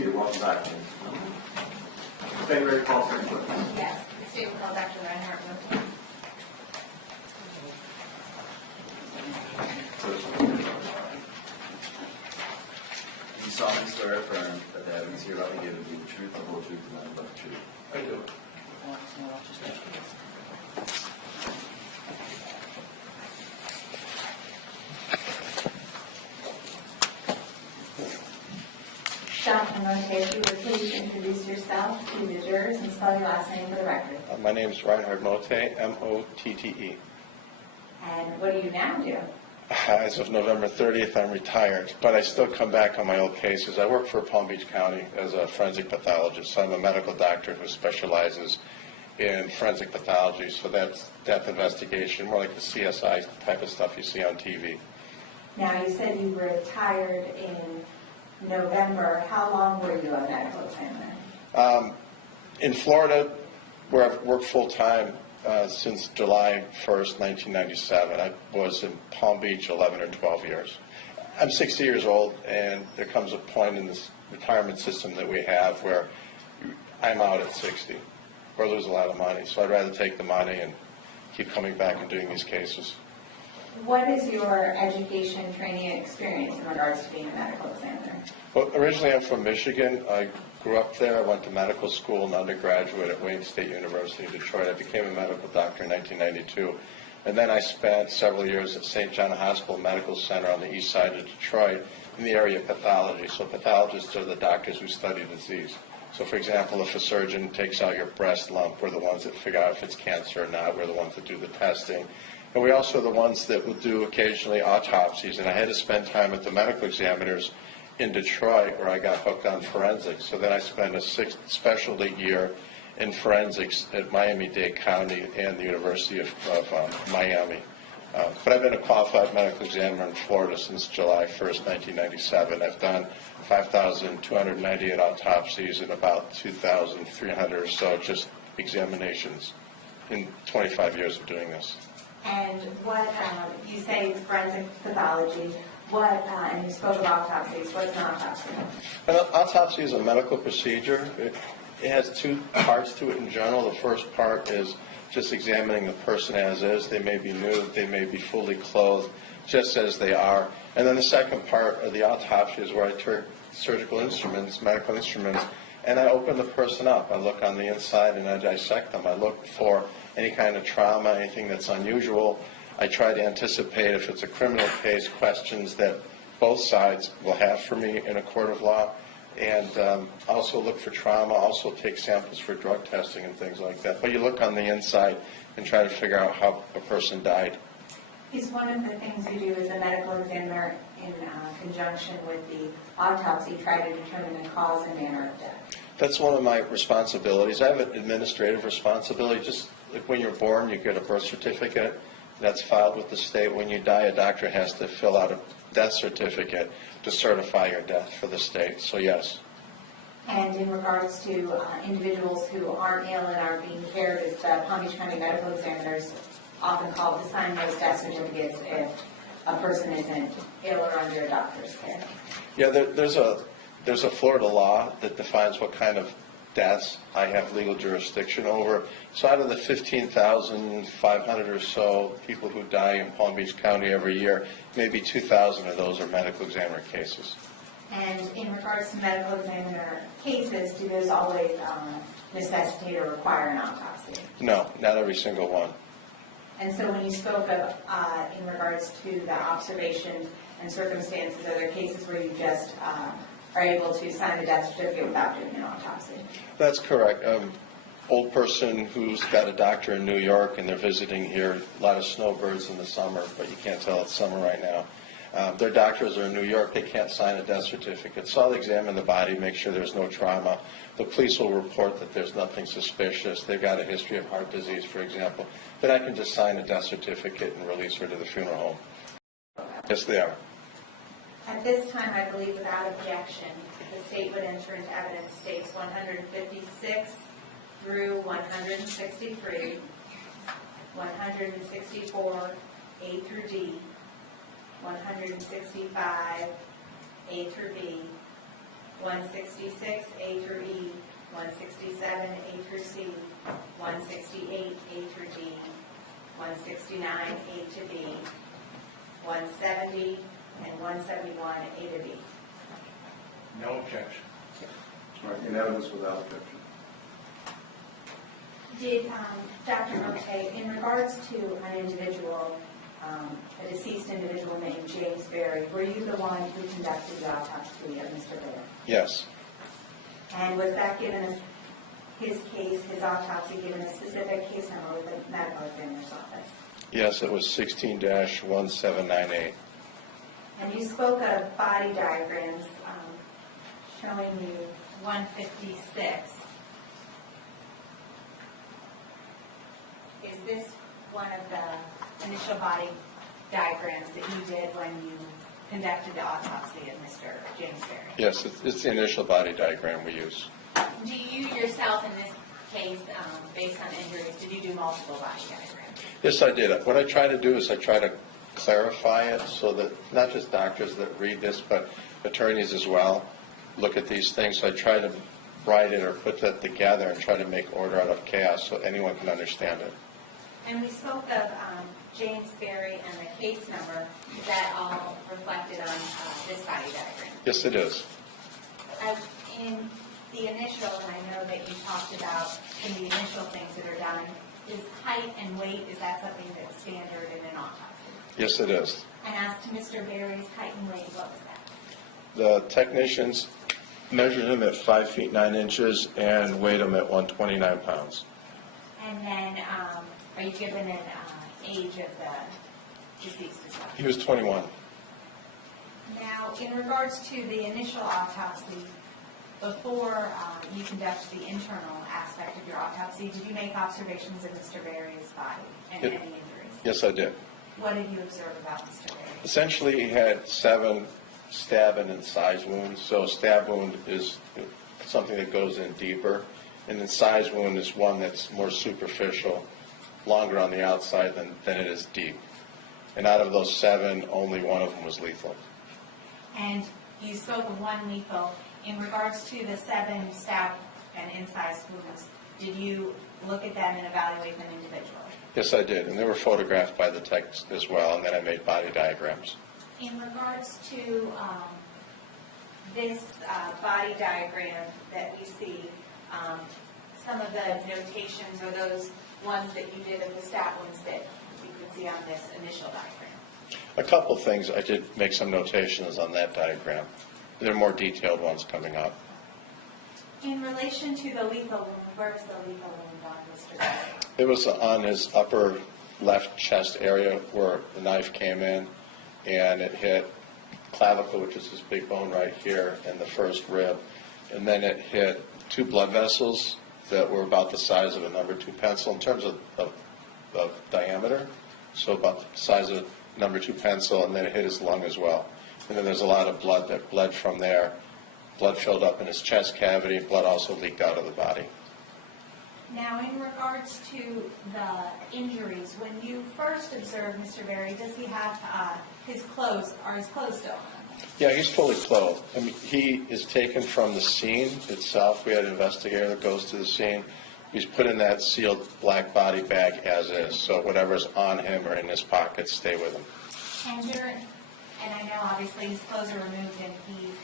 seated. Welcome back. February call for input. Yes, the state will call Dr. Reinhardt. You solemnly swear or affirm that the evidence you're about to give will be the truth, the whole truth, and nothing but the truth. I do. Dr. Motte, if you would please introduce yourself to the jurors and spell your last name for the record. My name is Reinhard Motte, M-O-T-T-E. And what do you now do? As of November 30th, I'm retired, but I still come back on my old cases. I work for Palm Beach County as a forensic pathologist. I'm a medical doctor who specializes in forensic pathology, so that's death investigation, more like the CSI type of stuff you see on TV. Now, you said you were retired in November. How long were you a medical examiner? In Florida, where I've worked full-time since July 1st, 1997, I was in Palm Beach 11 or 12 years. I'm 60 years old, and there comes a point in this retirement system that we have where I'm out at 60 or lose a lot of money. So I'd rather take the money and keep coming back and doing these cases. What is your education, training, and experience in regards to being a medical examiner? Well, originally I'm from Michigan. I grew up there. I went to medical school and undergraduate at Wayne State University in Detroit. I became a medical doctor in 1992. And then I spent several years at St. John Hospital Medical Center on the east side of Detroit in the area of pathology. So pathologists are the doctors who study disease. So, for example, if a surgeon takes out your breast lump, we're the ones that figure out if it's cancer or not. We're the ones that do the testing. And we also are the ones that will do occasionally autopsies. And I had to spend time at the medical examiners in Detroit where I got hooked on forensics. So then I spent a sixth specialty year in forensics at Miami-Dade County and the University of Miami. But I've been a qualified medical examiner in Florida since July 1st, 1997. I've done 5,298 autopsies and about 2,300 or so just examinations in 25 years of doing this. And what, you say forensic pathology, what, and you spoke of autopsies, what's an autopsy? An autopsy is a medical procedure. It has two parts to it in general. The first part is just examining the person as is. They may be nude, they may be fully clothed, just as they are. And then the second part of the autopsy is where I turn surgical instruments, medical instruments, and I open the person up. I look on the inside and I dissect them. I look for any kind of trauma, anything that's unusual. I try to anticipate, if it's a criminal case, questions that both sides will have for me in a court of law. And also look for trauma, also take samples for drug testing and things like that. But you look on the inside and try to figure out how a person died. Is one of the things you do as a medical examiner in conjunction with the autopsy try to determine the cause and manner of death? That's one of my responsibilities. I have an administrative responsibility. Just like when you're born, you get a birth certificate. That's filed with the state. When you die, a doctor has to fill out a death certificate to certify your death for the state. So yes. And in regards to individuals who aren't ill and are being cared, as the Palm Beach County medical examiners often called to sign those death certificates if a person isn't ill or under a doctor's care. Yeah, there's a Florida law that defines what kind of deaths I have legal jurisdiction over. So out of the 15,500 or so people who die in Palm Beach County every year, maybe 2,000 of those are medical examiner cases. And in regards to medical examiner cases, do those always necessitate or require an autopsy? No, not every single one. And so when you spoke of, in regards to the observations and circumstances, are there cases where you just are able to sign the death certificate without doing an autopsy? That's correct. Old person who's got a doctor in New York and they're visiting here, a lot of snowbirds in the summer, but you can't tell it's summer right now. Their doctors are in New York, they can't sign a death certificate. So I'll examine the body, make sure there's no trauma. The police will report that there's nothing suspicious. They've got a history of heart disease, for example. Then I can just sign a death certificate and release her to the funeral home. Yes, they are. At this time, I believe without objection, the state would enter into evidence states 156 through 163, 164, A through D, 165, A through B, 166, A through E, 167, A through C, 168, A through D, 169, A to B, 170, and 171, A to B. No objection. All right, unanimous without objection. Did, Dr. Motte, in regards to an individual, a deceased individual named James Berry, were you the one who conducted the autopsy of Mr. Berry? Yes. And was that given as his case, his autopsy, given a specific case number with the medical examiner's office? Yes, it was 16-1798. And you spoke of body diagrams showing you 156. Is this one of the initial body diagrams that you did when you conducted the autopsy of Mr. James Berry? Yes, it's the initial body diagram we use. Do you yourself, in this case, based on injuries, did you do multiple body diagrams? Yes, I did. What I try to do is I try to clarify it so that not just doctors that read this, but attorneys as well look at these things. So I try to write it or put that together and try to make order out of chaos so anyone can understand it. And we spoke of James Berry and the case number. Is that all reflected on this body diagram? Yes, it is. In the initial, and I know that you talked about some of the initial things that are done, is height and weight, is that something that's standard in an autopsy? Yes, it is. And as to Mr. Berry's height and weight, what was that? The technicians measured him at 5 feet 9 inches and weighed him at 129 pounds. And then, are you given an age of the deceased as well? He was 21. Now, in regards to the initial autopsy, before you conduct the internal aspect of your autopsy, did you make observations of Mr. Berry's body and any injuries? Yes, I did. What did you observe about Mr. Berry? Essentially, he had 7 stab and incised wounds. So a stab wound is something that goes in deeper. An incised wound is one that's more superficial, longer on the outside than it is deep. And out of those 7, only one of them was lethal. And you spoke of one lethal. In regards to the 7 stab and incised wounds, did you look at them and evaluate them individually? Yes, I did. And they were photographed by the tech as well, and then I made body diagrams. In regards to this body diagram that we see, some of the notations are those ones that you did of the stab wounds that we could see on this initial diagram. A couple things, I did make some notations on that diagram. There are more detailed ones coming up. In relation to the lethal wound, where was the lethal wound on Mr. Berry? It was on his upper left chest area where the knife came in, and it hit clavicle, which is this big bone right here, and the first rib. And then it hit 2 blood vessels that were about the size of a number 2 pencil in terms of diameter. So about the size of a number 2 pencil, and then it hit his lung as well. And then there's a lot of blood that bled from there. Blood filled up in his chest cavity. Blood also leaked out of the body. Now, in regards to the injuries, when you first observed Mr. Berry, does he have his clothes still on? Yeah, he's fully clothed. I mean, he is taken from the scene itself. We had an investigator that goes to the scene. He's put in that sealed black body bag as is, so whatever's on him or in his pockets stay with him. And I know obviously his clothes are removed and he's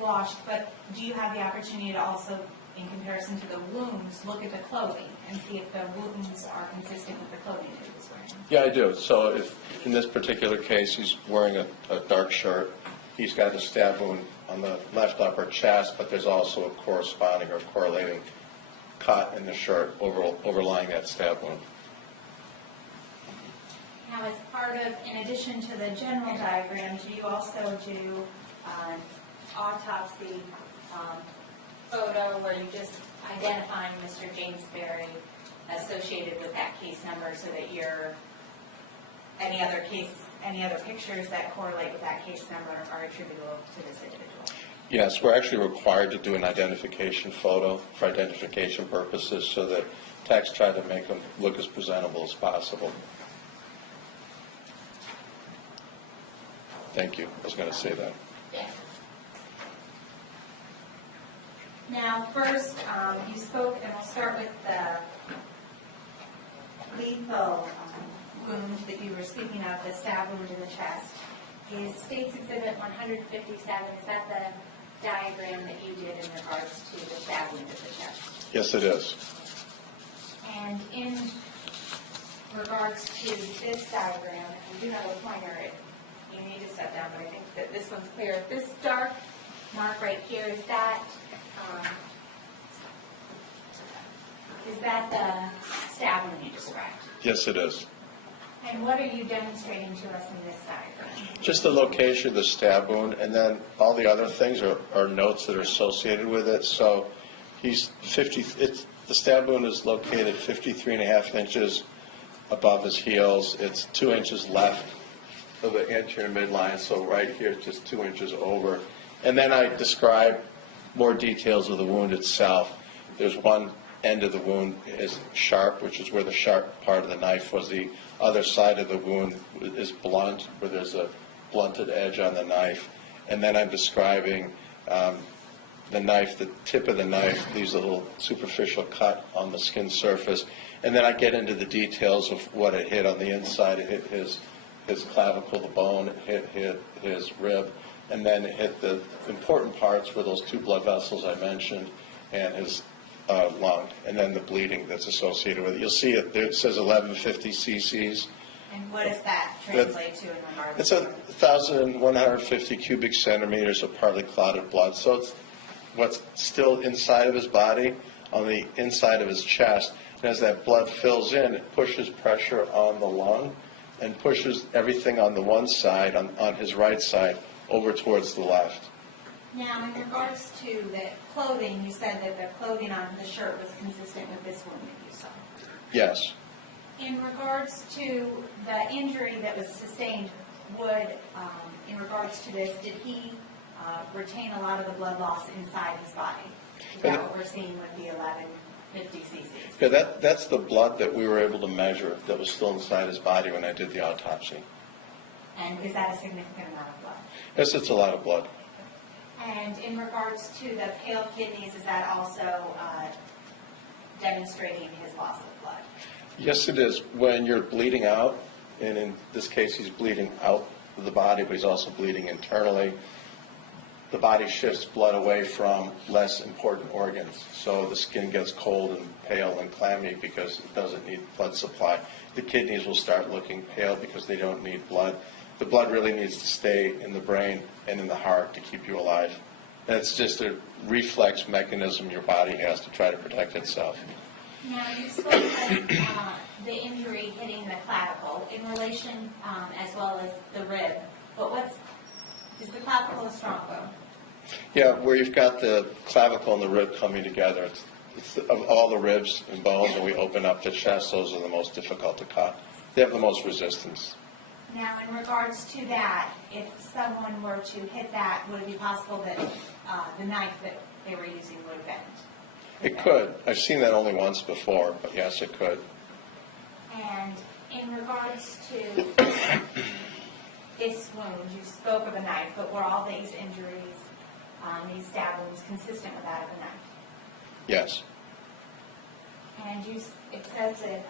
washed, but do you have the opportunity to also, in comparison to the wounds, look at the clothing and see if the wounds are consistent with the clothing that he was wearing? Yeah, I do. So if, in this particular case, he's wearing a dark shirt, he's got a stab wound on the left upper chest, but there's also a corresponding or correlating cut in the shirt overlying that stab wound. Now, as part of, in addition to the general diagram, do you also do autopsy photo where you just identifying Mr. James Berry associated with that case number so that you're, any other pictures that correlate with that case number are attributable to this individual? Yes, we're actually required to do an identification photo for identification purposes so that techs try to make them look as presentable as possible. Thank you. I was going to say that. Yeah. Now, first, you spoke, and we'll start with the lethal wound that you were speaking of, the stab wound in the chest. Is State's Exhibit 157, is that the diagram that you did in regards to the stab wound in the chest? Yes, it is. And in regards to this diagram, if you do have a pointer, you need to step down, but I think that this one's clear. This dark mark right here, is that the stab wound you described? Yes, it is. And what are you demonstrating to us in this diagram? Just the location of the stab wound, and then all the other things are notes that are associated with it. So he's 50. The stab wound is located 53.5 inches above his heels. It's 2 inches left of the anterior midline. So right here, it's just 2 inches over. And then I describe more details of the wound itself. There's one end of the wound is sharp, which is where the sharp part of the knife was. The other side of the wound is blunt, where there's a blunted edge on the knife. And then I'm describing the knife, the tip of the knife leaves a little superficial cut on the skin surface. And then I get into the details of what it hit on the inside. It hit his clavicle, the bone, it hit his rib, and then it hit the important parts were those 2 blood vessels I mentioned and his lung, and then the bleeding that's associated with it. You'll see it there. It says 1150 cc's. And what does that translate to in regards It's to? 1,150 cubic centimeters of partly clotted blood. So it's what's still inside of his body, on the inside of his chest. And as that blood fills in, it pushes pressure on the lung and pushes everything on the one side, on his right side, over towards the left. Now, in regards to the clothing, you said that the clothing on the shirt was consistent with this wound that you saw. Yes. In regards to the injury that was sustained, in regards to this, did he retain a lot of the blood loss inside his body? Is that what we're seeing with the 1150 cc's? Yeah, that's the blood that we were able to measure that was still inside his body when I did the autopsy. And is that a significant amount of blood? Yes, it's a lot of blood. And in regards to the pale kidneys, is that also demonstrating his loss of blood? Yes, it is. When you're bleeding out, and in this case he's bleeding out of the body, but he's also bleeding internally, the body shifts blood away from less important organs. So the skin gets cold and pale and clammy because it doesn't need blood supply. The kidneys will start looking pale because they don't need blood. The blood really needs to stay in the brain and in the heart to keep you alive. And it's just a reflex mechanism your body has to try to protect itself. Now, you spoke of the injury hitting the clavicle in relation as well as the rib. But is the clavicle a strong bone? Yeah, where you've got the clavicle and the rib coming together, it's of all the ribs and bones, and we open up the chest, those are the most difficult to cut. They have the most resistance. Now, in regards to that, if someone were to hit that, would it be possible that the knife that they were using would bend? It could. I've seen that only once before, but yes, it could. And in regards to this wound, you spoke of a knife, but were all these injuries, these stab wounds, consistent with that of a knife? Yes. And it says that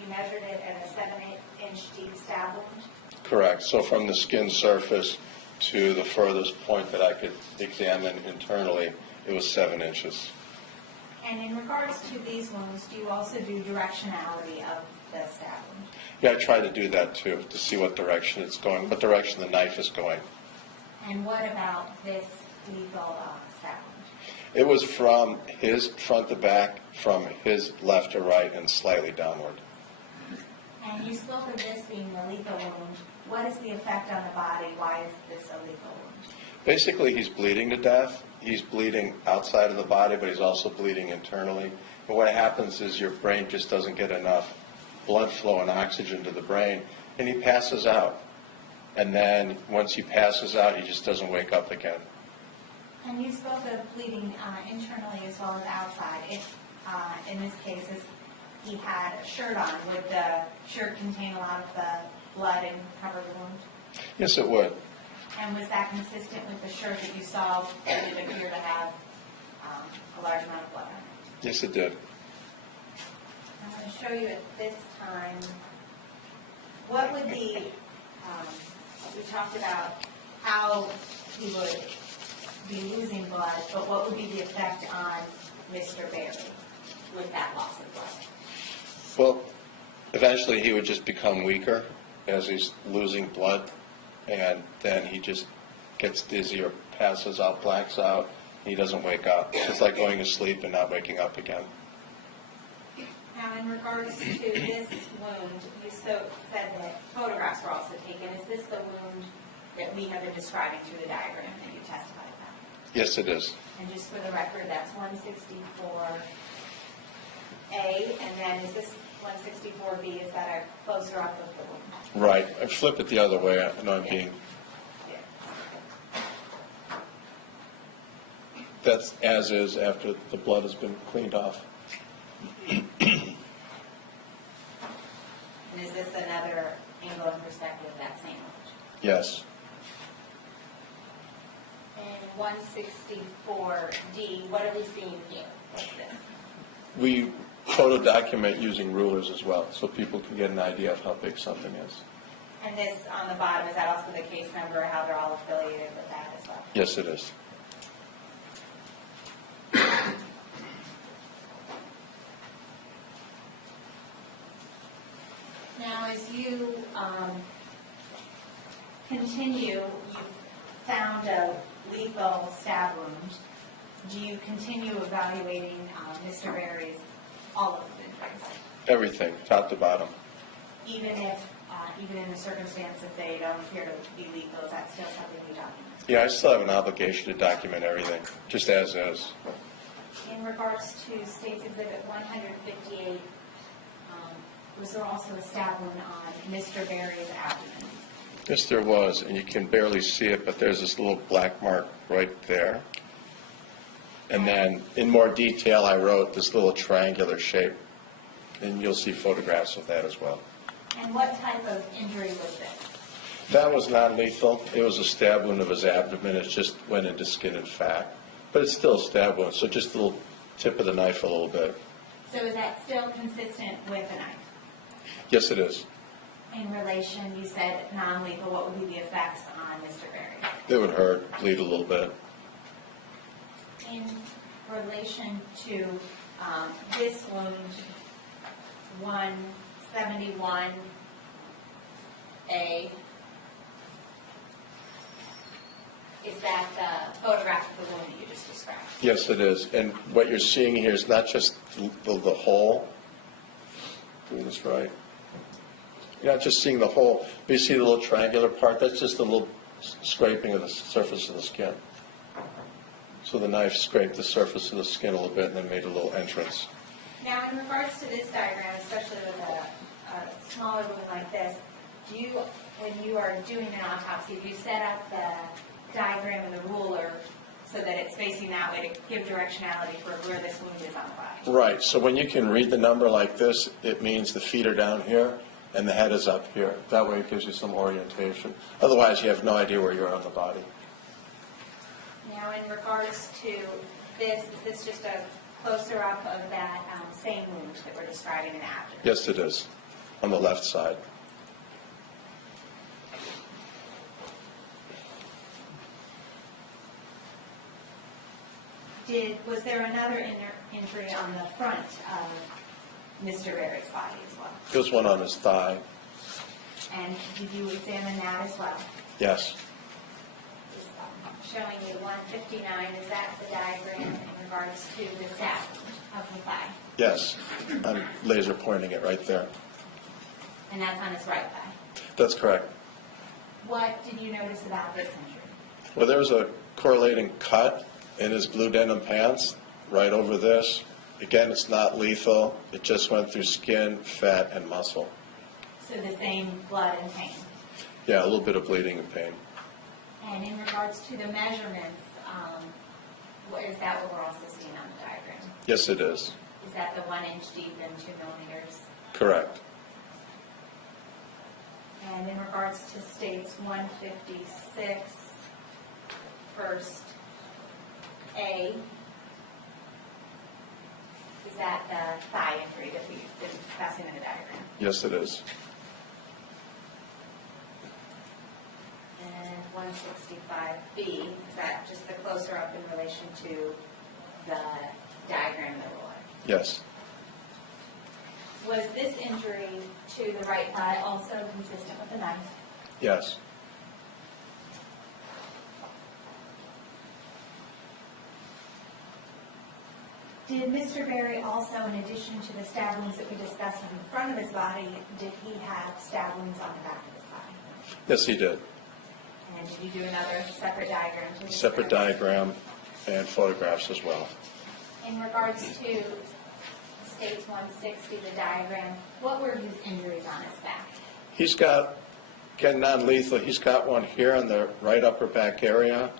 you measured it at a 7-inch deep stab wound? Correct. So from the skin surface to the furthest point that I could examine internally, it was 7 inches. And in regards to these wounds, do you also do directionality of the stab wound? Yeah, I try to do that too, to see what direction it's going, what direction the knife is going. And what about this lethal stab wound? It was from his front to back, from his left to right, and slightly downward. And you spoke of this being a lethal wound. What is the effect on the body? Why is this a lethal wound? Basically, he's bleeding to death. He's bleeding outside of the body, but he's also bleeding internally. And what happens is your brain just doesn't get enough blood flow and oxygen to the brain, and he passes out. And then once he passes out, he just doesn't wake up again. And you spoke of bleeding internally as well as outside. If, in this case, if he had a shirt on, would the shirt contain a lot of the blood and cover the wound? Yes, it would. And was that consistent with the shirt that you saw? Did it appear to have a large amount of blood on it. Yes, it did. I'm going to show you at this time, what would the, we talked about how he would be losing blood, but what would be the effect on Mr. Berry with that loss of blood? Well, eventually he would just become weaker as he's losing blood, and then he just gets dizzy or passes out, blacks out. He doesn't wake up. It's like going to sleep and not waking up again. Now, in regards to this wound, you said that photographs were also taken. Is this the wound that we have been describing through the diagram that you testified about? Yes, it is. And just for the record, that's 164A, and then is this 164B? Is that a closer up of the wound? Right. I flip it the other way. I know I'm being... That's as is after the blood has been cleaned off. And is this another angle and perspective of that same image? Yes. And 164D, what are we seeing here? What's this? We photo document using rulers as well, so people can get an idea of how big something is. And this on the bottom, is that also the case number, how they're all affiliated with that as well? Yes, it is. Now, as you continue, you've found a lethal stab wound. Do you continue evaluating Mr. Berry's, all of his injuries? Everything, top to bottom. Even if, even in the circumstance if they don't appear to be lethal, is that still something you document? Yeah, I still have an obligation to document everything, just as is. In regards to State's Exhibit 158, was there also a stab wound on Mr. Berry's abdomen? Yes, there was, and you can barely see it, but there's this little black mark right there. And then, in more detail, I wrote this little triangular shape, and you'll see photographs of that as well. And what type of injury was this? That was non-lethal. It was a stab wound of his abdomen. It just went into skin and fat. But it's still a stab wound, so just a little tip of the knife a little bit. So is that still consistent with a knife? Yes, it is. In relation, you said non-lethal, what would be the effects on Mr. Berry? It would hurt, bleed a little bit. In relation to this wound, 171A, is that the photograph of the wound that you just described? Yes, it is. And what you're seeing here is not just the hole. Doing this right. You're not just seeing the hole, but you see the little triangular part. That's just a little scraping of the surface of the skin. So the knife scraped the surface of the skin a little bit and then made a little entrance. Now, in regards to this diagram, especially with a smaller wound like this, do you, when you are doing an autopsy, do you set up the diagram and the ruler so that it's facing that way to give directionality for where this wound is on the body? Right. So when you can read the number like this, it means the feet are down here and the head is up here. That way it gives you some orientation. Otherwise, you have no idea where you are on the body. Now, in regards to this, is this just a closer up of that same wound that we're describing in the abdomen? Yes, it is. On the left side. Was there another injury on the front of Mr. Berry's body as well? There's one on his thigh. And did you examine that as well? Yes. Just, showing you 159, is that the diagram in regards to the stab of the thigh? Yes. I'm laser pointing it right there. And that's on his right thigh. That's correct. What did you notice about this injury? Well, there was a correlating cut in his blue denim pants right over this. Again, it's not lethal. It just went through skin, fat, and muscle. So the same blood and pain. Yeah, a little bit of bleeding and pain. And in regards to the measurements, is that what we're also seeing on the diagram? Yes, it is. Is that the 1 inch deep and 2 millimeters? Correct. And in regards to states 156, first A, that the thigh injury that we've been discussing in the diagram? Yes, it is. And 165B, is that just the closer up in relation to the diagram in the ruler? Yes. Was this injury to the right thigh also consistent with the knife? Yes. Did Mr. Berry also, in addition to the stab wounds that we discussed on the front of his body, did he have stab wounds on the back of his body? Yes, he did. And did you do another separate diagram? To Separate describe- diagram and photographs as well. In regards to Stage 160, the diagram, what were his injuries on his back? He's got, again, non-lethal, he's got one here in the right upper back area,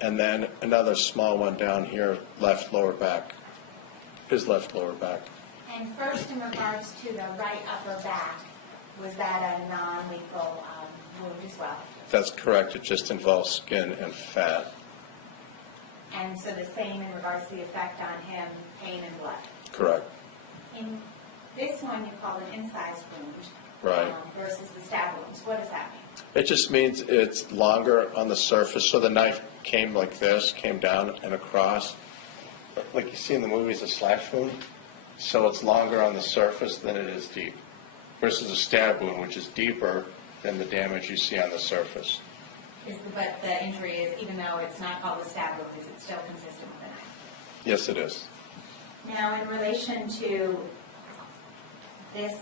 and then another small one down here, left lower back, his left lower back. And first, in regards to the right upper back, was that a non-lethal wound as well? That's correct, it just involves skin and fat. And so the same in regards to the effect on him, pain and blood? Correct. In this one, you call an incised wound. Right. Versus the stab wounds. What does that mean? It just means it's longer on the surface, so the knife came like this, came down and across. Like you see in the movies, a slash wound. So it's longer on the surface than it is deep. Versus a stab wound, which is deeper than the damage you see on the surface. But the injury is, even though it's not called a stab wound, is it still consistent with a knife? Yes, it is. Now, in relation to this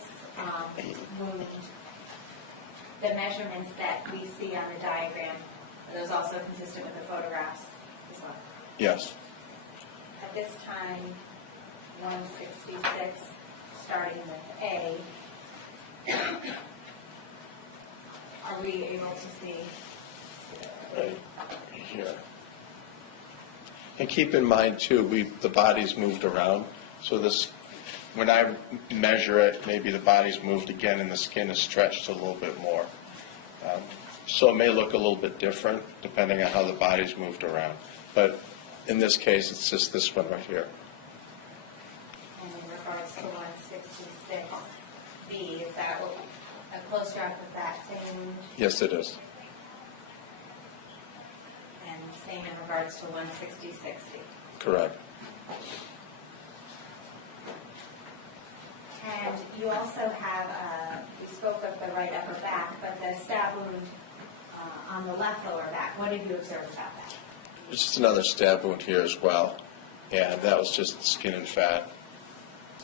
wound, the measurements that we see on the diagram, are those also consistent with the photographs as well? Yes. At this time, 166, starting with A, are we able to see? Right here. And keep in mind too, the body's moved around. So this, when I measure it, maybe the body's moved again and the skin is stretched a little bit more. So it may look a little bit different depending on how the body's moved around. But in this case, it's just this one right here. And in regards to 166B, is that a closer up of that same wound? Yes, it is. And same in regards to 166C? Correct. And you also have, we spoke of the right upper back, but the stab wound on the left lower back, what did you observe about that? There's just another stab wound here as well. And that was just skin and fat.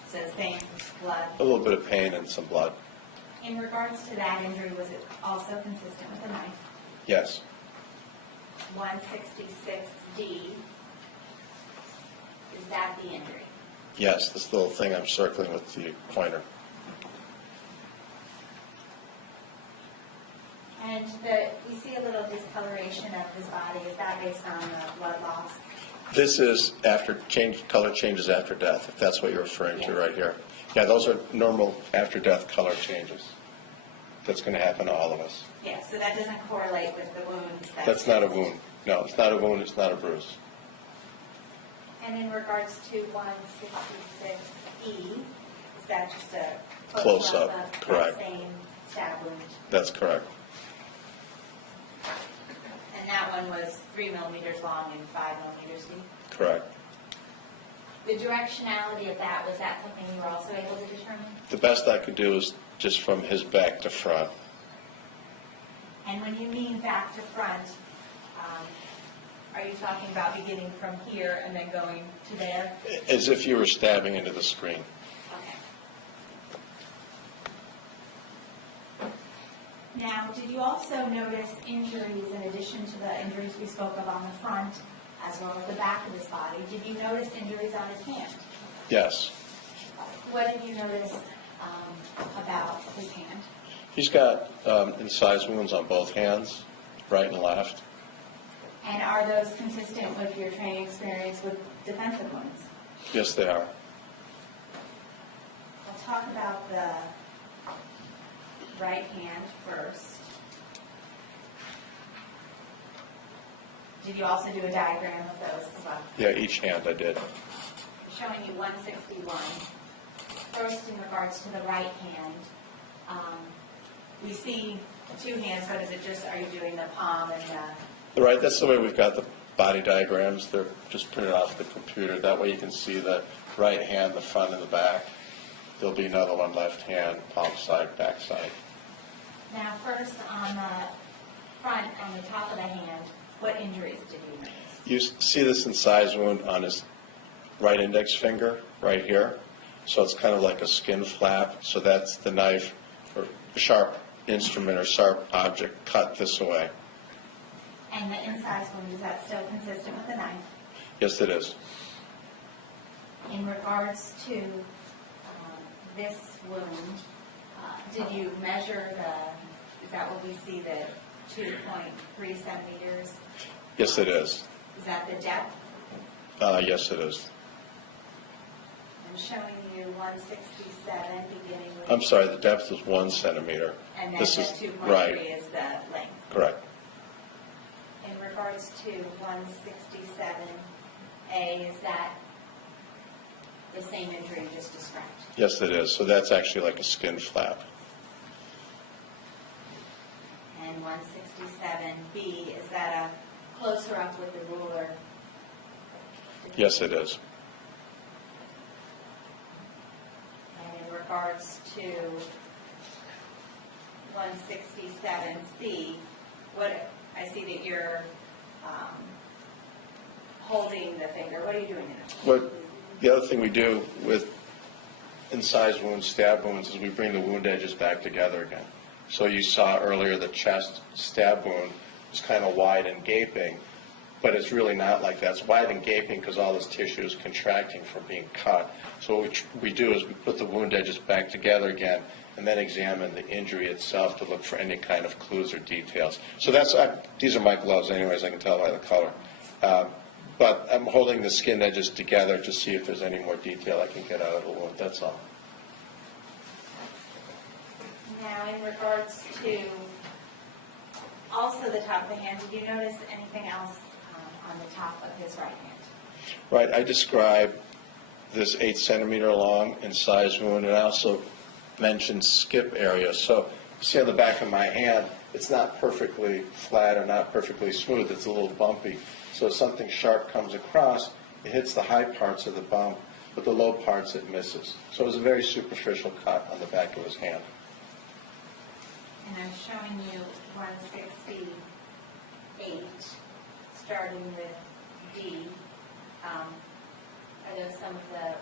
So same blood. A little bit of pain and some blood. In regards to that injury, was it also consistent with the knife? Yes. 166D, is that the injury? Yes, this little thing I'm circling with the pointer. And we see a little discoloration of his body. Is that based on the blood loss? This is after color changes after death, if that's what you're referring to Yes. right here. Yeah, those are normal after death color changes. That's going to happen to all of us. Yes, so that doesn't correlate with the wounds. That's not a wound. No, it's not a wound, it's not a bruise. And in regards to 166E, is that just a Close-up, of that correct. same stab wound? That's correct. And that one was 3 millimeters long and 5 millimeters deep? Correct. The directionality of that, was that something you were also able to determine? The best I could do is just from his back to front. And when you mean back to front, are you talking about beginning from here and then going to there? As if you were stabbing into the screen. Okay. Now, did you also notice injuries in addition to the injuries we spoke of on the front, as well as the back of his body? Did you notice injuries on his hand? Yes. What did you notice about his hand? He's got incised wounds on both hands, right and left. And are those consistent with your training experience with defensive wounds? Yes, they are. We'll talk about the right hand first. Did you also do a diagram of those as well? Yeah, each hand I did. Show showing you 161. First, in regards to the right hand, we see two hands. What is it? Just are you doing the palm and the? Right, that's the way we've got the body diagrams. They're just printed off the computer. That way you can see the right hand, the front and the back. There'll be another one left hand, palm side, back side. Now, first on the front, on the top of the hand, what injuries did you notice? You see this incised wound on his right index finger, right here. So it's kind of like a skin flap. So that's the knife or sharp instrument or sharp object cut this way. And the incised wound, is that still consistent with the knife? Yes, it is. In regards to this wound, did you measure is that what we see, the 2.3 centimeters? Yes, it is. Is that the depth? Yes, it is. I'm showing you 167 beginning with... I'm sorry, the depth is 1 centimeter. And then This the is 2.3 right. is the length. Correct. In regards to 167A, is that the same injury you just described? Yes, it is. So that's actually like a skin flap. And 167B, is that a closer up with the ruler? Yes, it is. And in regards to 167C, I see that you're holding the finger. What are you doing in it? The other thing we do with incised wounds, stab wounds, is we bring the wound edges back together again. So you saw earlier the chest stab wound is kind of wide and gaping, but it's really not like that. It's wide and gaping because all this tissue is contracting from being cut. So what we do is we put the wound edges back together again and then examine the injury itself to look for any kind of clues or details. So these are my gloves anyways, I can tell by the color. But I'm holding the skin edges together to see if there's any more detail I can get out of the wound, that's all. Now, in regards to also the top of the hand, did you notice anything else on the top of his right hand? Right, I described this 8 centimeter long incised wound, and I also mentioned skip area. So you see on the back of my hand, it's not perfectly flat or not perfectly smooth, it's a little bumpy. So if something sharp comes across, it hits the high parts of the bump, but the low parts it misses. So it was a very superficial cut on the back of his hand. And I'm showing you 168, starting with D. Are those some of the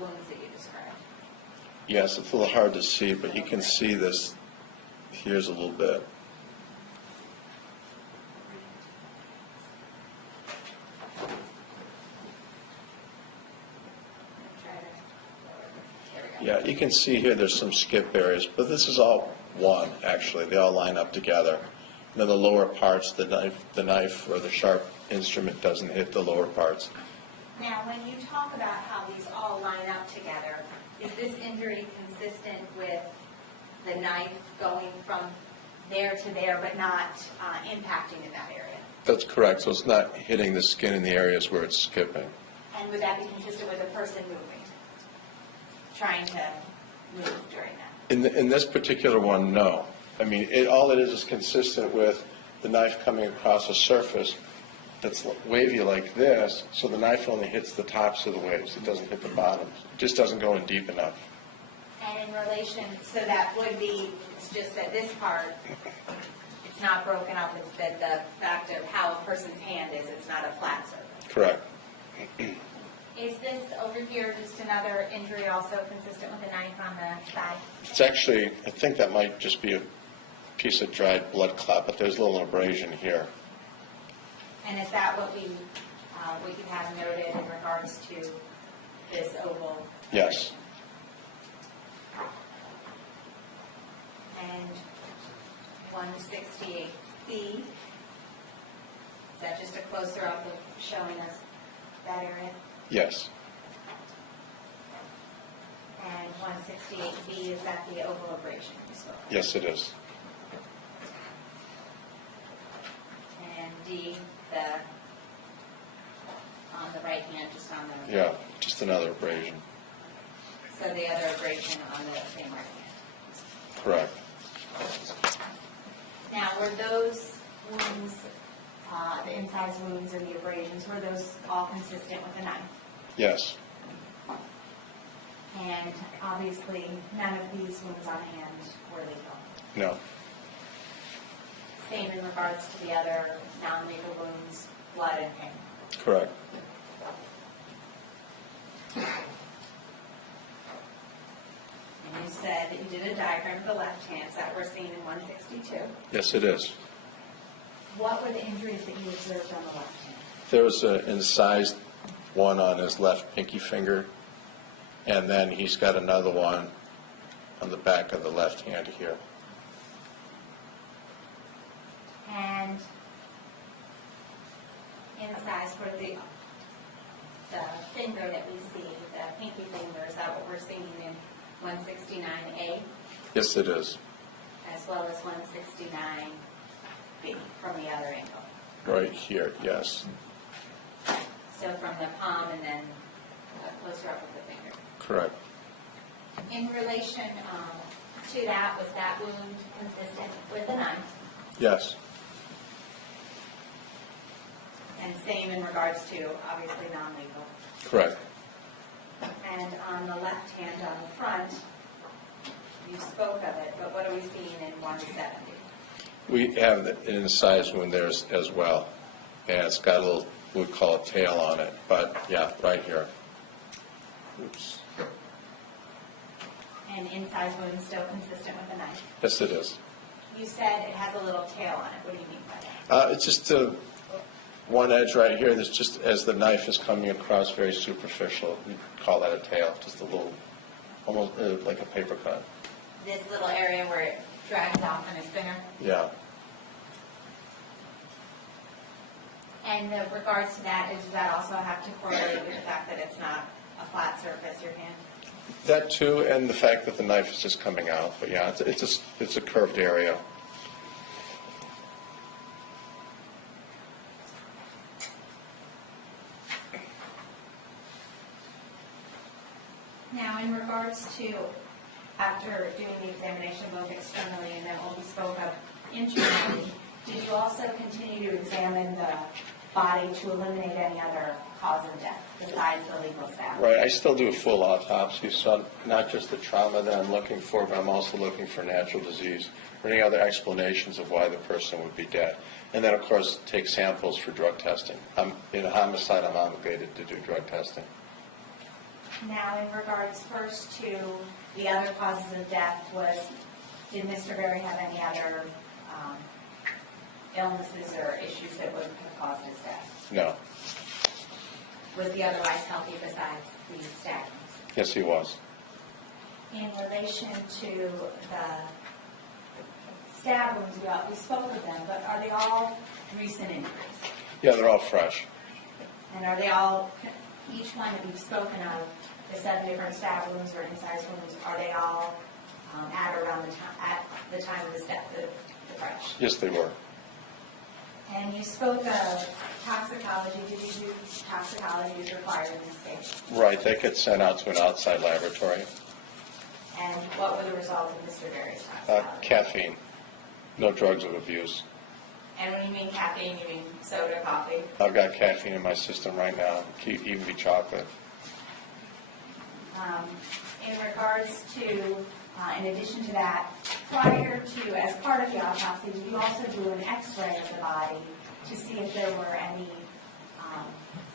wounds that you described? Yes, it's a little hard to see, but you can see this. Here's a little bit. Yeah, you can see here there's some skip areas, but this is all one, actually. They all line up together. And then the lower parts, the knife or the sharp instrument doesn't hit the lower parts. Now, when you talk about how these all line up together, is this injury consistent with the knife going from there to there but not impacting in that area? That's correct. So it's not hitting the skin in the areas where it's skipping. And would that be consistent with a person moving, trying to move during that? In this particular one, no. I mean, all it is consistent with the knife coming across a surface that's wavy like this, so the knife only hits the tops of the waves. It doesn't hit the bottoms. It just doesn't go in deep enough. And in relation, so that would be, it's just that this part, it's not broken up, it's that the fact of how a person's hand is, it's not a flat surface. Correct. Is this over here just another injury also consistent with the knife on the side? It's actually, I think that might just be a piece of dried blood clot, but there's a little abrasion here. And is that what we could have noted in regards to this oval? Yes. And 168C, is that just a closer up of showing us that area? Yes. And 168B, is that the oval abrasion as well? Yes, it is. And D, on the right right hand, just on the, Yeah, just another abrasion. so the other abrasion on the same right hand. Correct. Now, were those wounds, the incised wounds and the abrasions, were those all consistent with the knife? Yes. And obviously, none of these wounds on the hand were lethal. No. Same in regards to the other non-lethal wounds, blood and pain. Correct. And you said that you did a diagram of the left hand that we're seeing in 162. Yes, it is. What were the injuries that you observed on the left hand? There was an incised one on his left pinky finger, and then he's got another one on the back of the left hand here. And incised for the finger that we see, the pinky finger, is that what we're seeing in 169A, Yes, it is. as well as 169B from the other angle? Right here, yes. So from the palm and then closer up with the finger. Correct. In relation to that, was that wound consistent with the knife? Yes. And same in regards to, obviously, non-lethal. Correct. And on the left hand on the front, you spoke of it, but what are we seeing in 170? We have an incised wound there as well, and it's got a little, we call it tail on it, but yeah, right here. Oops. And incised wound still consistent with the knife? Yes, it is. You said it has a little tail on it. What do you mean by that? It's just one edge right here that's just as the knife is coming across, very superficial. We call that a tail, just a little, almost like a paper cut. This little area where it drags off on his finger? Yeah. And in regards to that, does that also have to correlate with the fact that it's not a flat surface, your hand? That too, and the fact that the knife is just coming out. But yeah, it's a curved area. Now, in regards to, after doing the examination both externally and then what we spoke of internally, did you also continue to examine the body to eliminate any other cause of death besides the legal stab? Right, I still do a full autopsy, so not just the trauma that I'm looking for, but I'm also looking for natural disease or any other explanations of why the person would be dead. And then, of course, take samples for drug testing. In a homicide, I'm obligated to do drug testing. Now, in regards first to the other causes of death, did Mr. Berry have any other illnesses or issues that would have caused his death? No. Was he otherwise healthy besides the stabbings? Yes, he was. In relation to the stab wounds, we spoke of them, but are they all recent injuries? Yeah, they're all fresh. And are they all, each one that we've spoken of, the 7 different stab wounds or incised wounds, are they all at around the time of the step, the fresh? Yes, they were. And you spoke of toxicology. Did you do toxicology as required in this case? Right, that gets sent out to an outside laboratory. And what were the results of Mr. Berry's toxicology? Caffeine. No drugs of abuse. And when you mean caffeine, you mean soda, coffee? I've got caffeine in my system right now, even be chocolate. In regards to, in addition to that, prior to, as part of the autopsy, did you also do an x-ray of the body to see if there were any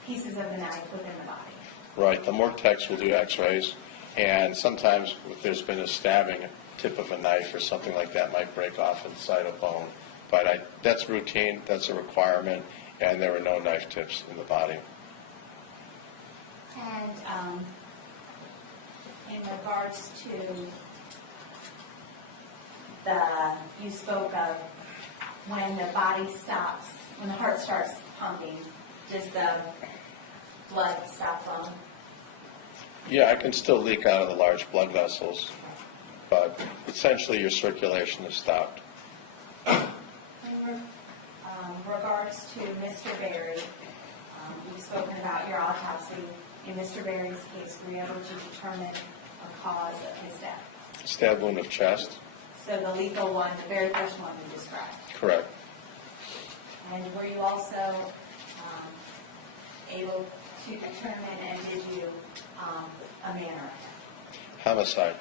pieces of the knife within the body? Right, the morgue techs will do x-rays, and sometimes if there's been a stabbing, a tip of a knife or something like that might break off inside a bone. But that's routine, that's a requirement, and there were no knife tips in the body. And in regards to you spoke of when the body stops, when the heart starts pumping, does the blood stop flowing? Yeah, I can still leak out of the large blood vessels, but essentially your circulation has stopped. In regards to Mr. Berry, we've spoken about your autopsy in Mr. Berry's case, were you able to determine a cause of his death? Stab wound of chest? So the lethal one, the very first one you described. Correct. And were you also able to determine, and did you, a manner? Homicide?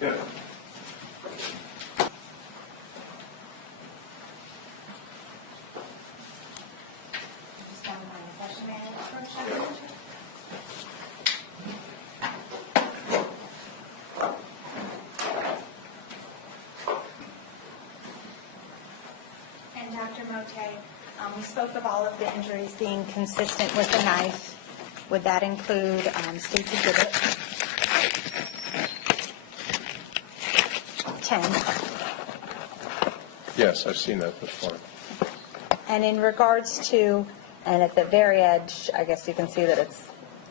Good. Just want to find a question, may I ask first? And Dr. Motte, we spoke of all of the injuries being consistent with the knife. Would that include State's Exhibit 10? Yes, I've seen that before. And in regards to, and at the very edge, I guess you can see that it's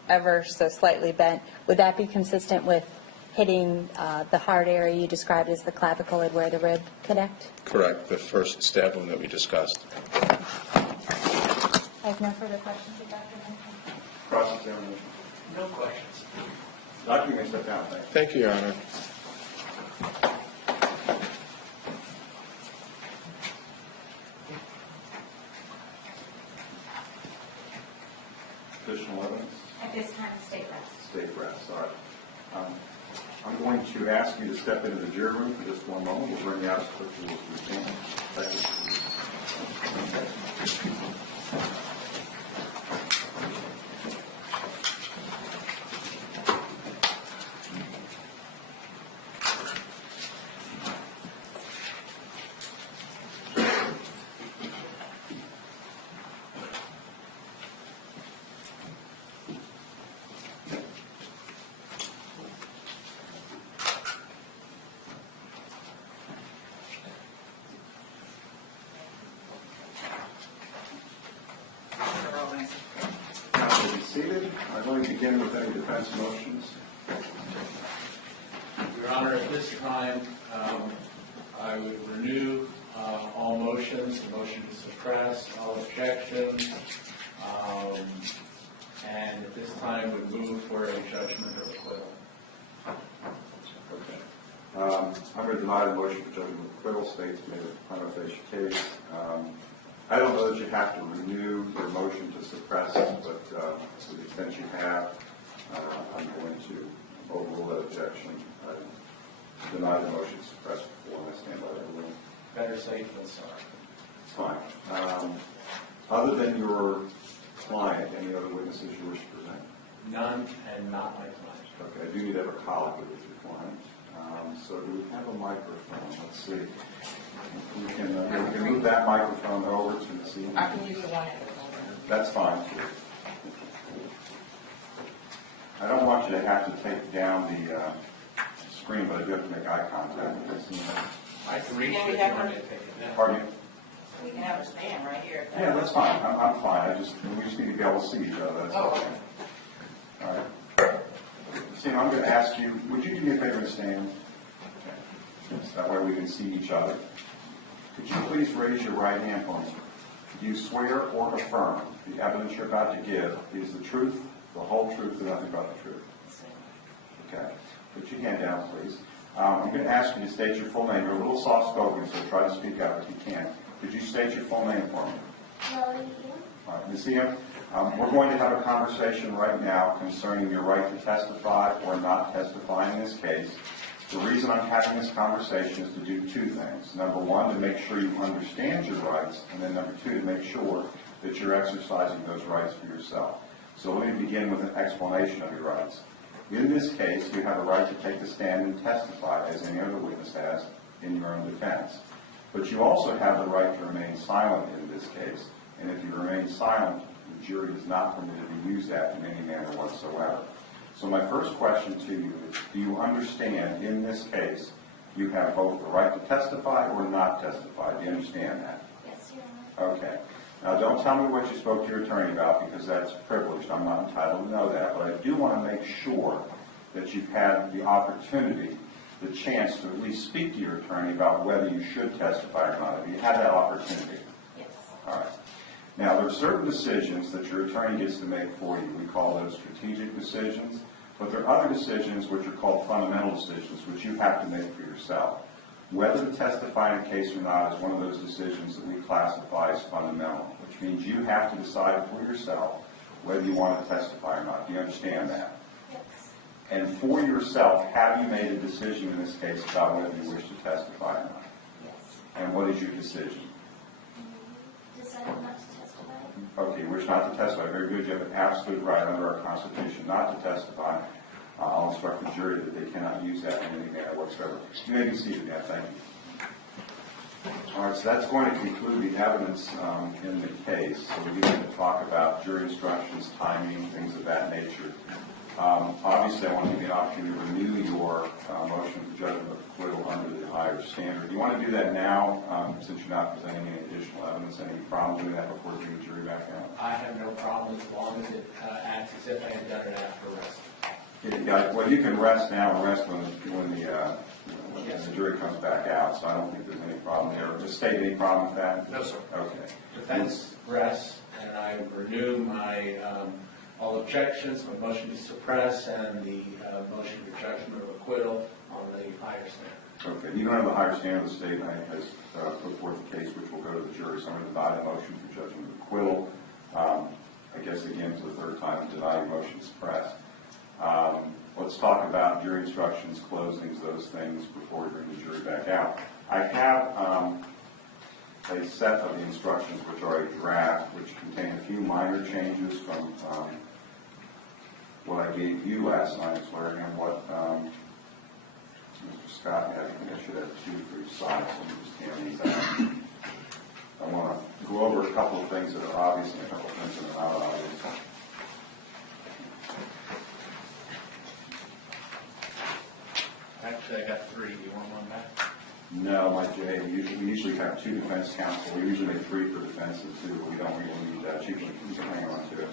ever so slightly bent, would that be consistent with hitting the hard area you described as the clavicle and where the rib connect? Correct, the first stab wound that we discussed. I have no further questions of Dr. Motte. Cross-examination. No questions. Doctor, you may step down, thank you. Thank you, Your Honor. Additional evidence? At this time, the state rests. State rests, all right. I'm going to ask you to step into the jury room for just one moment. We'll bring you out as quickly as we can. Thank you. Now, be seated. I'm going to begin with any defense motions. Your Honor, at this time, I would renew all motions, the motion to suppress, all objections, and at this time would move for a judgment of acquittal. Okay. I'm going to deny the motion for judgment of acquittal. State's made a prima facie case. I don't know that you have to renew your motion to suppress it, but to the extent you have, I'm going to overrule that objection. I deny the motion to suppress before, and I stand by that ruling. Better safe than sorry. It's fine. Other than your client, any other witnesses you wish to present? None and not my client. Okay, I do need to have a colloquy with your client. So do we have a microphone? Let's see. We can move that microphone over to the scene. I can use the one at the That's fine, too. I don't want you to have to take down the screen, but I do have to make eye contact with the scene. I can reach Yeah, it we if have you want her. me to take it down. Pardon me? We can have her stand right here. Yeah, that's fine. I'm fine. We just need to be able to see each other. That's all. Oh, okay. All right. Steve, I'm going to ask you, would you do me a favor and stand? Okay. So that way we can see each other. Could you please raise your right hand for me? Do you swear or affirm the evidence you're about to give is the truth, the whole truth, and nothing but the truth? Okay. Put your hand down, please. I'm going to ask you to state your full name. You're a little soft-spoken, so try to speak out if you can. Could you state your full name for me? Melanie Eam. All right, Ms. Eam, we're going to have a conversation right now concerning your right to testify or not testify in this case. The reason I'm having this conversation is to do two things. Number one, to make sure you understand your rights, and then number two, to make sure that you're exercising those rights for yourself. So let me begin with an explanation of your rights. In this case, you have a right to take the stand and testify, as any other witness has, in your own defense. But you also have the right to remain silent in this case, and if you remain silent, the jury is not permitted to use that in any manner whatsoever. So my first question to you is, do you understand in this case you have both the right to testify or not testify Do you understand that? Yes, Your Honor. Okay. Now, don't tell me what you spoke to your attorney about, because that's privileged. I'm not entitled to know that. But I do want to make sure that you've had the opportunity, the chance to at least speak to your attorney about whether you should testify or not. Have you had that opportunity? Yes. All right. Now, there are certain decisions that your attorney gets to make for you. We call those strategic decisions. But there are other decisions which are called fundamental decisions, which you have to make for yourself. Whether to testify in a case or not is one of those decisions that we classify as fundamental, which means you have to decide for yourself whether you want to testify or not. Do you understand that? Yes. And for yourself, have you made a decision in this case about whether you wish to testify or not? Yes. And what is your decision? Decided not to testify. Okay, you wish not to testify. Very good. You have an absolute right under our Constitution not to testify. I'll instruct the jury that they cannot use that in any manner whatsoever. You may be seated now. Thank you. All right, so that's going to conclude the evidence in the case. So we're going to talk about jury instructions, timing, things of that nature. Obviously, I want to give you an opportunity to renew your motion for judgment of acquittal under the higher standard. Do you want to do that now, since you're not presenting any additional evidence? Any problem doing that before bringing the jury back out? I have no problem as long as it acts as if I had done it after arrest. Yeah, well, you can rest now and rest when the jury comes back out, so I don't think there's any problem there. Does the state any problem with that? No, sir. Okay. Defense rests, and I renew my all objections, my motion to suppress, and the motion for judgment of acquittal on the higher standard. Okay. You don't have the higher standard. The state has put forth a case which will go to the jury, so I'm going to deny the motion for judgment of acquittal. I guess again for the third time, deny your motion to suppress. Let's talk about jury instructions, closings, those things before we bring the jury back out. I have a set of the instructions which are a draft, which contain a few minor changes from what I gave you last night, Larry, and what Mr. Scott had. I think I should have two for each side, so let me just hand these out. I want to go over a couple of things that are obvious and a couple of things that are not obvious. Actually, I got three. Do you want one back? No, like Jay, we usually have two defense counsel. We usually make three for defense and two, but we don't really need that. You can hang on to it.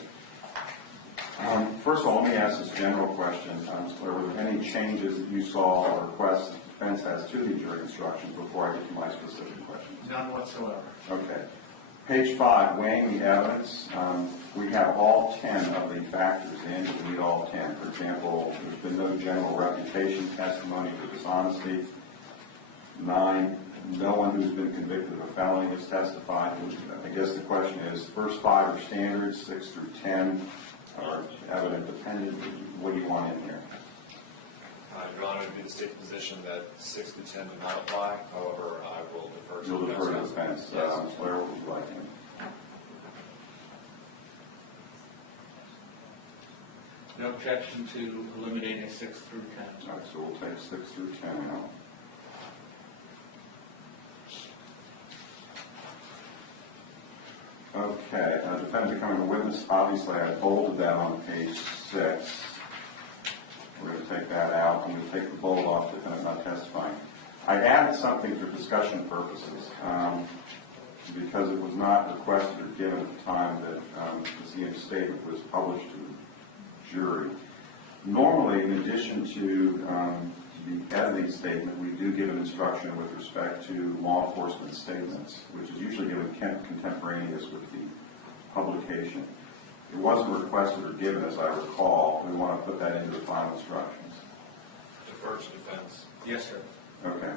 First of all, let me ask this general question. Were there any changes that you saw or requests the defense has to the jury instructions before I get to my specific questions? None whatsoever. Okay. Page 5, weighing the evidence. We have all 10 of the factors in. We need all 10. For example, there's been no general reputation testimony for dishonesty. 9, no one who's been convicted of a felony has testified. I guess the question is, first 5 are standards, 6 through 10 are evident dependent. What do you want in here? Your Honor, it would be the state's position that 6 to 10 do not apply. However, I will defer to You'll the defer to defense defense. counsel. Yes. Claire, what would you like in? No objection to eliminating 6 through 10. All right, so we'll take 6 through 10 now. Okay, defendant becoming a witness, obviously I bolded that on page 6. We're going to take that out. I'm going to take the bold off, defendant not testifying. I added something for discussion purposes because it was not requested or given at the time that the CM statement was published to the jury. Normally, in addition to the editing statement, we do give an instruction with respect to law enforcement statements, which is usually given contemporaneous with the publication. It wasn't requested or given, as I recall. We want to put that into the final instructions. Defer to defense. Yes, sir. Okay.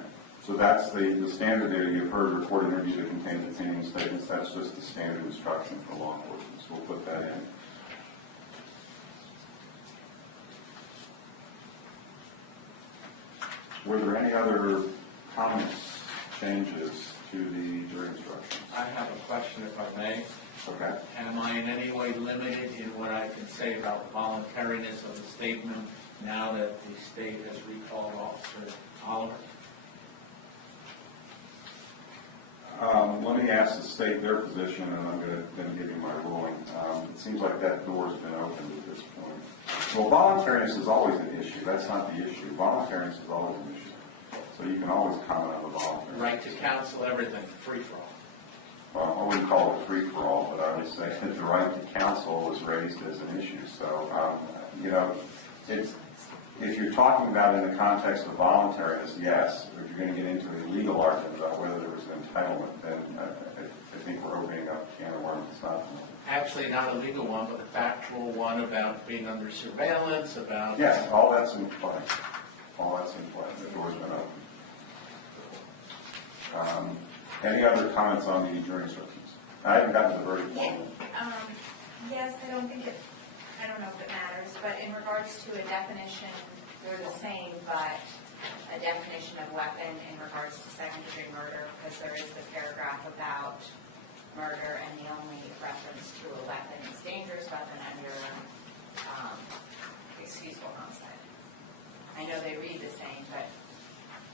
So that's the standard there. You've heard recorded interviews that contain opinion statements. That's just the standard instruction for law enforcement. So we'll put that in. Were there any other comments, changes to the jury instructions? I have a question, if I may. Okay. Am I in any way limited in what I can say about the voluntariness of the statement now that the state has recalled Officer Oliver? Let me ask the state their position, and I'm going to then give you my ruling. It seems like that door's been opened at this point. Well, voluntariness is always an issue. That's not the issue. Voluntariness is always an issue. So you can always comment on the voluntariness. Right right to counsel, everything, free for all. Well, I wouldn't call it free-for-all, but I would say that the right to counsel was raised as an issue. So, if you're talking about in the context of voluntariness, yes. If you're going to get into a legal argument about whether there was an entitlement, then I think we're opening up a can of worms. It's not. Actually, not a legal one, but a factual one about being under surveillance, about... Yes, all that's in play. All that's in play. The door's been open. Any other comments on the jury instructions? I haven't gotten to the verdict form. Yes, I don't know if it matters, but in regards to a definition, they're the same, but a definition of weapon in regards to second-degree murder, because there is the paragraph about murder, and the only reference to a weapon is dangerous weapon under excusable homicide. I know they read the same, but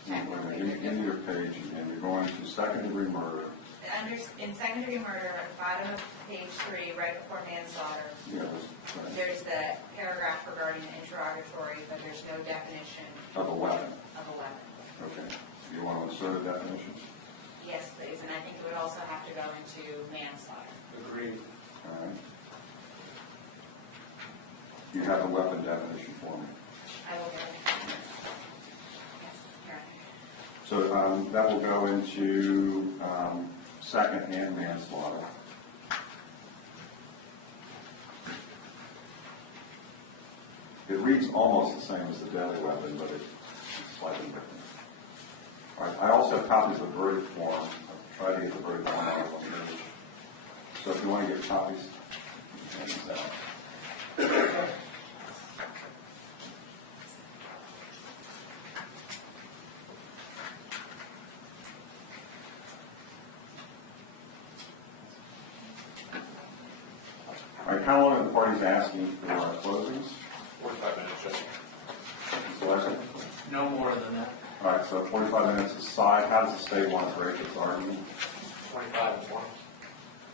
technically they're In your different. page, and you're going to second-degree murder. In second-degree murder, at the bottom of page 3, right before manslaughter, Right. there's the paragraph regarding the interrogatory, but there's no definition Of a weapon. of a weapon. Okay. Do you want to insert a definition? Yes, please, and I think it would also have to go into manslaughter. Agreed. All right. You have a weapon definition for me. I will get it. Yes, here. So that will go into second-hand manslaughter. It reads almost the same as the deadly weapon, but it's slightly different. All right, I also have copies of the verdict form. I'll try to get the verdict form out of the page. So if you want to get copies, you can use that. All right, how long are the parties asking for closings? 45 minutes, Judge. Mr. Larson? No more than that. All right, so 45 minutes aside. How does the state want to break its argument? 25 and 20.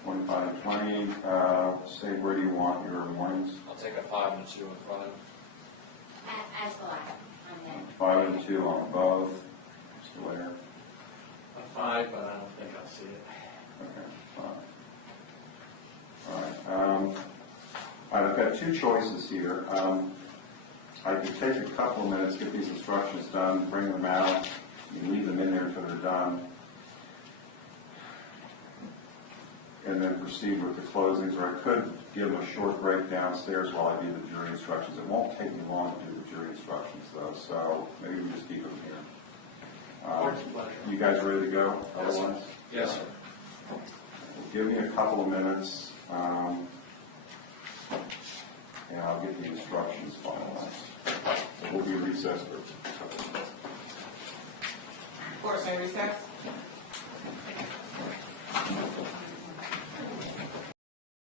25 and 20. State, where do you want your mornings? I'll take a 5 and a 2 and 5. As the last, I'm in. 5 and 2 on both. Mr. Ware? A 5, but I don't think I'll see it. Okay, fine. All right. I've got two choices here. I could take a couple of minutes, get these instructions done, bring them out, and leave them in there until they're done, and then proceed with the closings, or I could give them a short break downstairs while I do the jury instructions. It won't take me long to do the jury instructions, though, so maybe we just keep them here. Court's pleasure. You guys ready to go, otherwise? Yes, sir. Give me a couple of minutes, and I'll get the instructions finalized. We'll be recessed for a couple of minutes. Court may recess.